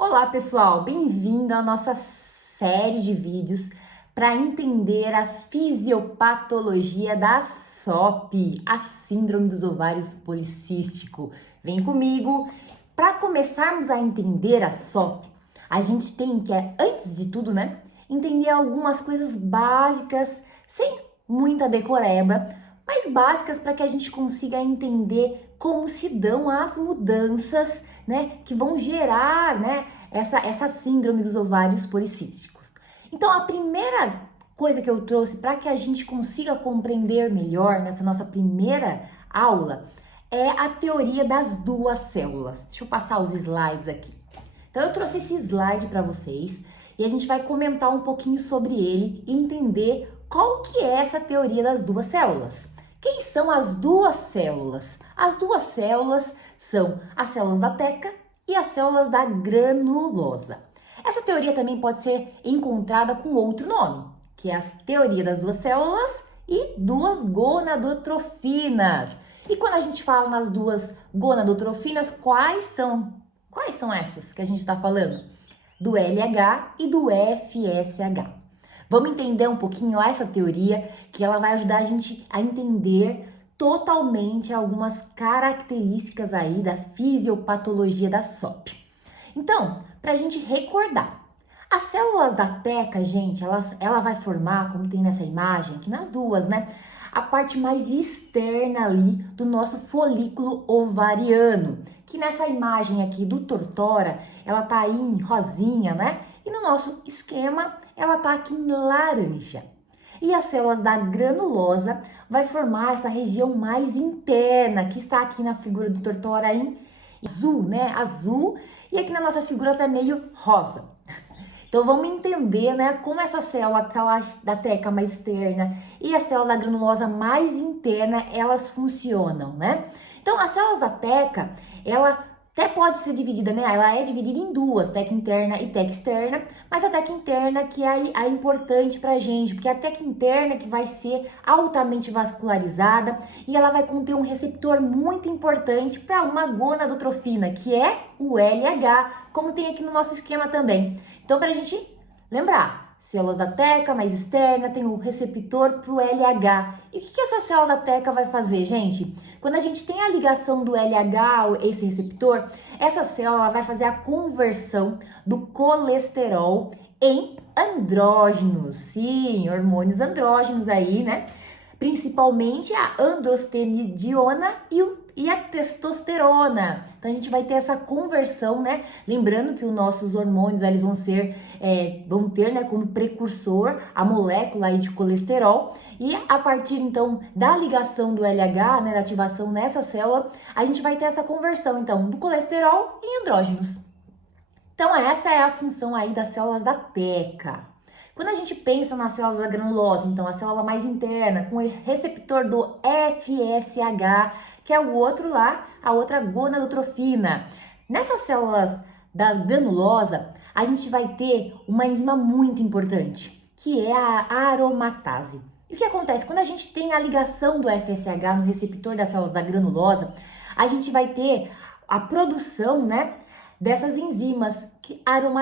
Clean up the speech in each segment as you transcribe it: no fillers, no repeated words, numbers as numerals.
Olá, pessoal! Bem-vindo à nossa série de vídeos para entender a fisiopatologia da SOP, a Síndrome dos Ovários Policístico. Vem comigo! Para começarmos a entender a SOP, a gente tem que, antes de tudo, entender algumas coisas básicas, sem muita decoreba, mas básicas para que a gente consiga entender como se dão as mudanças, que vão gerar, essa síndrome dos ovários policísticos. Então, a primeira coisa que eu trouxe para que a gente consiga compreender melhor nessa nossa primeira aula é a teoria das duas células. Deixa eu passar os slides aqui. Então, eu trouxe esse slide para vocês e a gente vai comentar um pouquinho sobre ele e entender qual que é essa teoria das duas células. Quem são as duas células? As duas células são as células da teca e as células da granulosa. Essa teoria também pode ser encontrada com outro nome, que é a teoria das duas células e duas gonadotrofinas. E quando a gente fala nas duas gonadotrofinas, quais são essas que a gente está falando? Do LH e do FSH. Vamos entender um pouquinho essa teoria, que ela vai ajudar a gente a entender totalmente algumas características aí da fisiopatologia da SOP. Então, para a gente recordar, as células da teca, gente, ela vai formar, como tem nessa imagem, aqui nas duas, a parte mais externa ali do nosso folículo ovariano, que nessa imagem aqui do Tortora, ela tá aí em rosinha, E no nosso esquema, ela tá aqui em laranja. E as células da granulosa vai formar essa região mais interna, que está aqui na figura do Tortora em azul, Azul, e aqui na nossa figura tá meio rosa. Então, vamos entender, como essa célula da teca mais externa e a célula da granulosa mais interna, elas funcionam, Então, as células da teca, ela até pode ser dividida, Ela é dividida em duas, teca interna e teca externa, mas a teca interna que é a importante pra gente, porque é a teca interna que vai ser altamente vascularizada e ela vai conter um receptor muito importante para uma gonadotrofina, que é o LH, como tem aqui no nosso esquema também. Então, pra gente lembrar, células da teca mais externa tem o receptor para o LH. E o que essa célula da teca vai fazer, gente? Quando a gente tem a ligação do LH, esse receptor, essa célula vai fazer a conversão do colesterol em andrógenos. Sim, hormônios andrógenos aí, Principalmente a androstenediona e a testosterona. Então a gente vai ter essa conversão, Lembrando que os nossos hormônios eles vão ter, como precursor a molécula aí de colesterol, e a partir então da ligação do LH, da ativação nessa célula, a gente vai ter essa conversão então do colesterol em andrógenos. Então essa é a função aí das células da teca. Quando a gente pensa nas células da granulosa, então a célula mais interna, com o receptor do FSH, que é o outro lá, a outra gonadotrofina. Nessas células da granulosa, a gente vai ter uma enzima muito importante, que é a aromatase. E o que acontece? Quando a gente tem a ligação do FSH no receptor das células da granulosa, a gente vai ter a produção, dessas enzimas,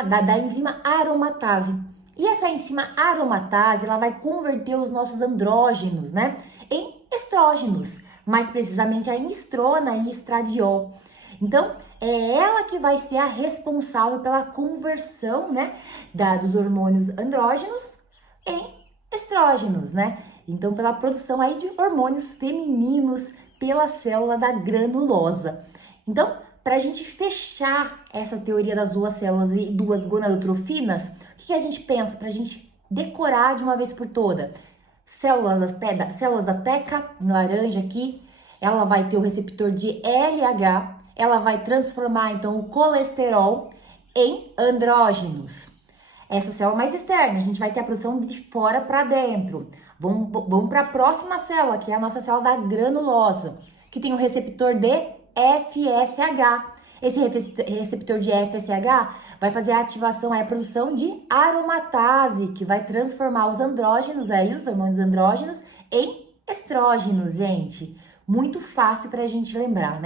da enzima aromatase. E essa enzima aromatase, ela vai converter os nossos andrógenos, em estrógenos, mais precisamente a estrona e estradiol. Então, é ela que vai ser a responsável pela conversão, dos hormônios andrógenos em estrógenos, Então, pela produção aí de hormônios femininos pela célula da granulosa. Então, para a gente fechar essa teoria das duas células e duas gonadotrofinas, o que a gente pensa para a gente decorar de uma vez por toda? Células da teca, em laranja aqui, ela vai ter o receptor de LH, ela vai transformar então o colesterol em andrógenos. Essa célula mais externa, a gente vai ter a produção de fora para dentro. Vamos para a próxima célula, que é a nossa célula da granulosa, que tem o receptor de FSH. Esse receptor de FSH vai fazer a ativação, a produção de aromatase, que vai transformar os andrógenos os hormônios andrógenos, em estrógenos, gente. Muito fácil para a gente lembrar,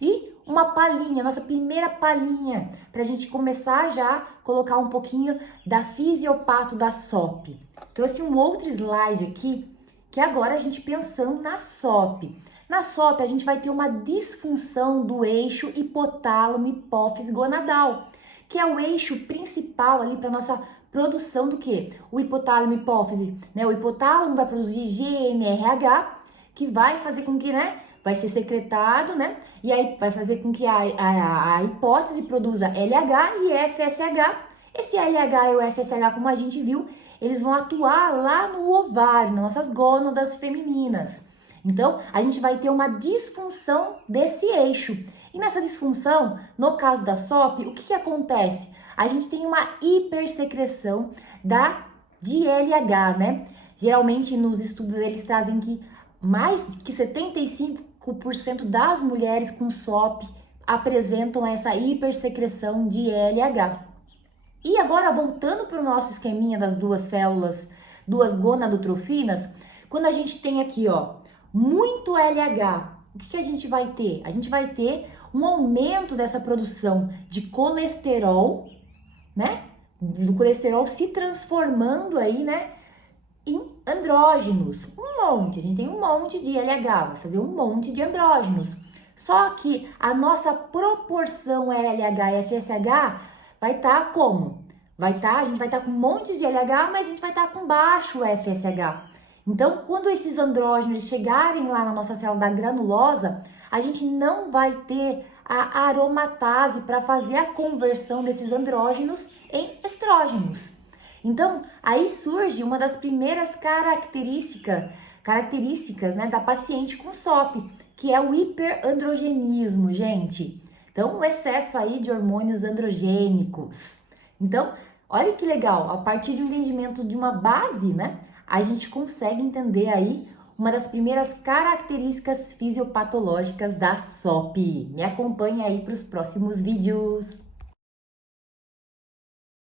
E uma palhinha, nossa primeira palhinha, para a gente começar já a colocar um pouquinho da fisiopato da SOP. Trouxe um outro slide aqui, que agora a gente pensando na SOP. Na SOP a gente vai ter uma disfunção do eixo hipotálamo hipófise gonadal, que é o eixo principal ali para nossa produção do que? O hipotálamo hipófise, né? O hipotálamo vai produzir GNRH, que vai fazer com que, né? Vai ser secretado, né? E aí vai fazer com que a hipófise produza LH e FSH. Esse LH e o FSH, como a gente viu, eles vão atuar lá no ovário, nas nossas gônadas femininas. Então, a gente vai ter uma disfunção desse eixo. E nessa disfunção, no caso da SOP, o que acontece? A gente tem uma hipersecreção de LH, né? Geralmente, nos estudos, eles trazem que mais que 75% das mulheres com SOP apresentam essa hipersecreção de LH. E agora, voltando para o nosso esqueminha das duas células, duas gonadotrofinas, quando a gente tem aqui, ó, muito LH, o que a gente vai ter? A gente vai ter um aumento dessa produção de colesterol, né? Do colesterol se transformando aí, né? Em andrógenos. Um monte, a gente tem um monte de LH, vai fazer um monte de andrógenos. Só que a nossa proporção LH e FSH vai estar como? A gente vai estar com um monte de LH, mas a gente vai estar com baixo FSH. Então, quando esses andrógenos chegarem lá na nossa célula da granulosa, a gente não vai ter a aromatase para fazer a conversão desses andrógenos em estrógenos. Então, aí surge uma das primeiras características, né, da paciente com SOP, que é o hiperandrogenismo, gente. Então, o excesso aí de hormônios androgênicos. Então, olha que legal, a partir do entendimento de uma base, né, a gente consegue entender aí uma das primeiras características fisiopatológicas da SOP. Me acompanhe aí para os próximos vídeos.